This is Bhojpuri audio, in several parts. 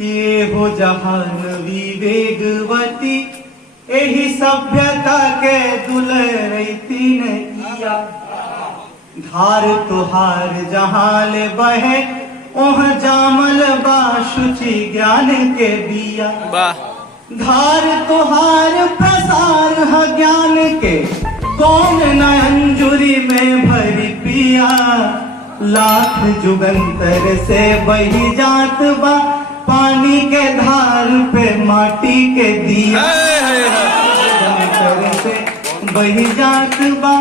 ये हो जहानवी वेगवती एही सभ्यता के दुलरती नैया। धार तुहार जहां ले बहे ओह जामल बाशुचि ज्ञान के दिया। धार तुहार प्रसार है ज्ञान के कौन नंजुरी में भरी पिया। लाख जुगंतर से बही जात बा पानी के धार पे माटी के दिया। जुगंतर से बही जात बा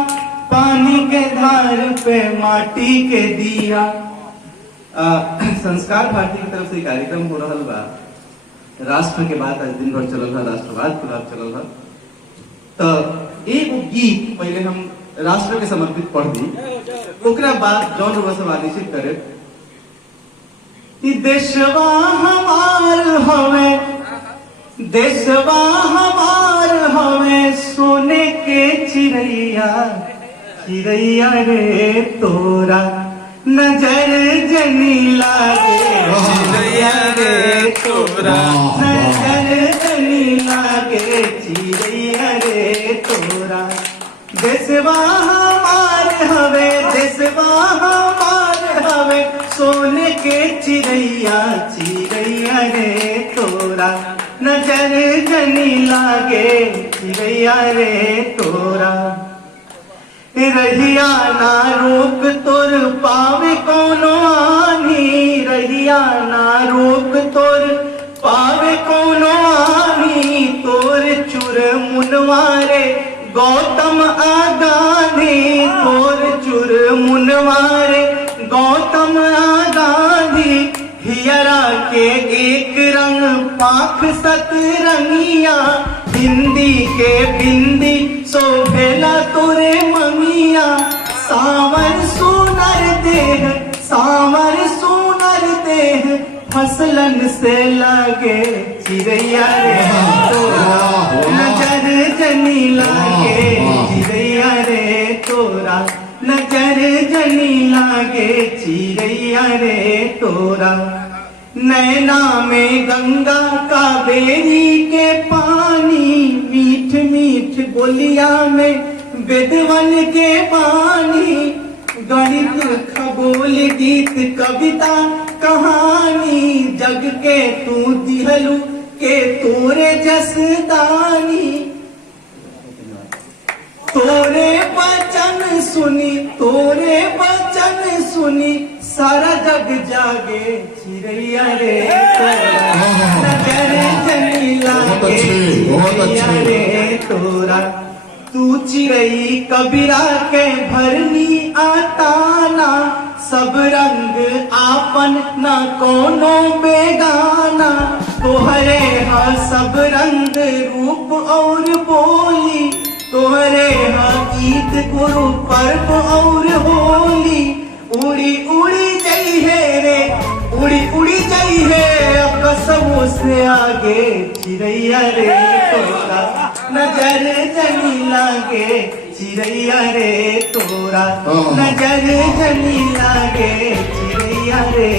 पानी के धार पे माटी के दिया। संस्कार भारती की तरफ से कार्यक्रम हो रहा बा। राष्ट्र के बाद आज दिन भर चलल है, राष्ट्रवाद के बाद चलल है। तो एक गीत पहले हम राष्ट्र के समर्पित पढ़ दी, ओकरा बाद जौन रुआ सब आदेशित करे कि देशवा हमार हवे, देशवा हमार हवे सोने के चिड़ैया। चिड़ैया रे तोरा नजर जनी लागे। चिड़ैया रे तोरा नजर जनी लागे। चिड़ैया रे तोरा देशवा हमार हवे, देशवा हमार हवे सोने के चिड़ैया। चिड़ैया रे तोरा नजर जनी लागे। चिड़ैया रे तोरा रहिया ना रोक तोर पावे कोनो आनी। रहिया ना रोक तोर पावे कोनो आनी। तोर चुर मुनवारे गौतम आगाधी। तोर चुर मुनवारे गौतम आगाधी। हियरा के एक रंग पाख सतरंगिया। हिंदी के बिंदी सोभेला तोरे ममिया। सावर सुनर देह, सावर सुनर देह फसलन से लागे। चिड़ैया रे तोरा नजर जनी लागे। चिड़ैया रे तोरा नजर जनी लागे। चिड़ैया रे तोरा नैना में गंगा कावेरी के पानी। मीठ मीठ बोलिया में वेदवन के पानी। गणित खगोल गीत कविता कहानी। जग के तू दिहलू के तोरे जसदानी। तोरे वचन सुनी, तोरे वचन सुनी सारा जग जागे। चिड़ैया रे तोरा नजर जनी लागे। चिड़ैया रे तोरा तू चिड़ै कबीरा के भरनी आताना। सब रंग आपन ना कोनो बेगाना। तोहरे हा सब रंग रूप और बोली। तोहरे हा ईद गुरु पर्व और होली। उड़ी उड़ी जई है रे, उड़ी उड़ी जई है कसमों से आगे। चिड़ैया रे तोरा नजर जनी लागे। चिड़ैया रे तोरा नजर जनी लागे। चिड़ैया रे